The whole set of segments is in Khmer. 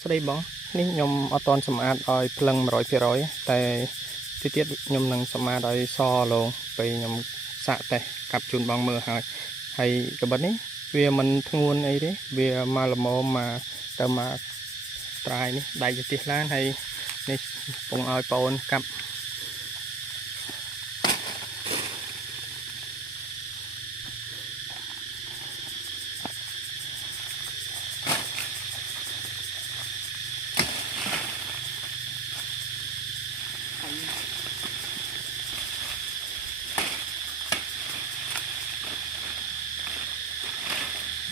ស្ដីបងនេះខ្ញុំអត់តន់សម្អាតឲ្យភ្លឹង 100% តែទីទៀតខ្ញុំនឹងសម្អាតឲ្យសឡងពេលខ្ញុំសាកតេស្តកាប់ជូនបងមើលហើយកបិតនេះវាមិនធ្ងន់អីទេវាមកល្មមមកទៅមកត្រាយនេះដៃទៅទីឡានហើយនេះពងឲ្យបងអូនកាប់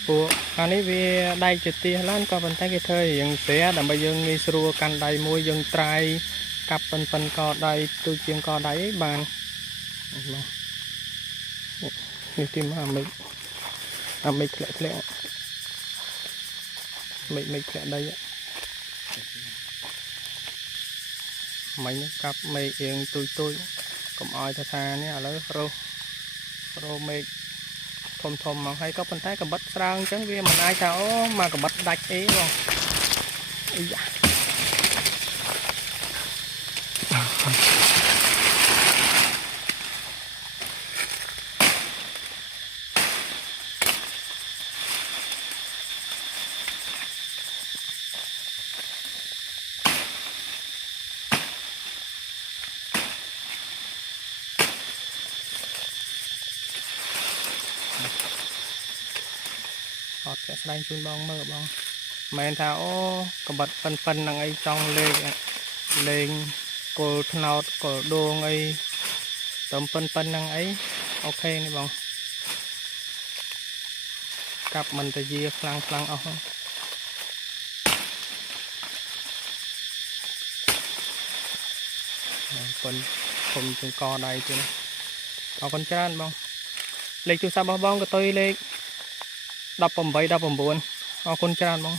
ពួកអានេះវាដៃជាទីឡានក៏ប៉ុន្តែគេធ្វើរៀងស្រាដើម្បីយើងងាយស្រួលកាន់ដៃមួយយើងត្រាយកាប់ប៉ុនកដៃទូជាងកដៃឯងបាននេះទីមកអាមេធ្លាក់មេធ្លាក់ដីមិញកាប់មេរៀងទូចកុំឲ្យថានេះឥឡូវរោមេធំមកហើយក៏ប៉ុន្តែកបិតស្រាងអញ្ចឹងវាមិនអាចថាអូមកកបិតដាច់អីបងអីយ៉ាអត់តែស្ដែងជូនបងមើលបងមិនមែនថាអូកបិតប៉ិនហ្នឹងអីចង់លេងគល់ថ្នោតគល់ដួងអីទៅប៉ិនហ្នឹងអីអូខេនេះបងកាប់មិនទៅយាខ្លាំងអស់ប៉ុនធំជាងកដៃទៀតអរគុណច្រើនបងលេខទូរស័ព្ទរបស់បងក៏ទុយលេខ18 19អរគុណច្រើនបង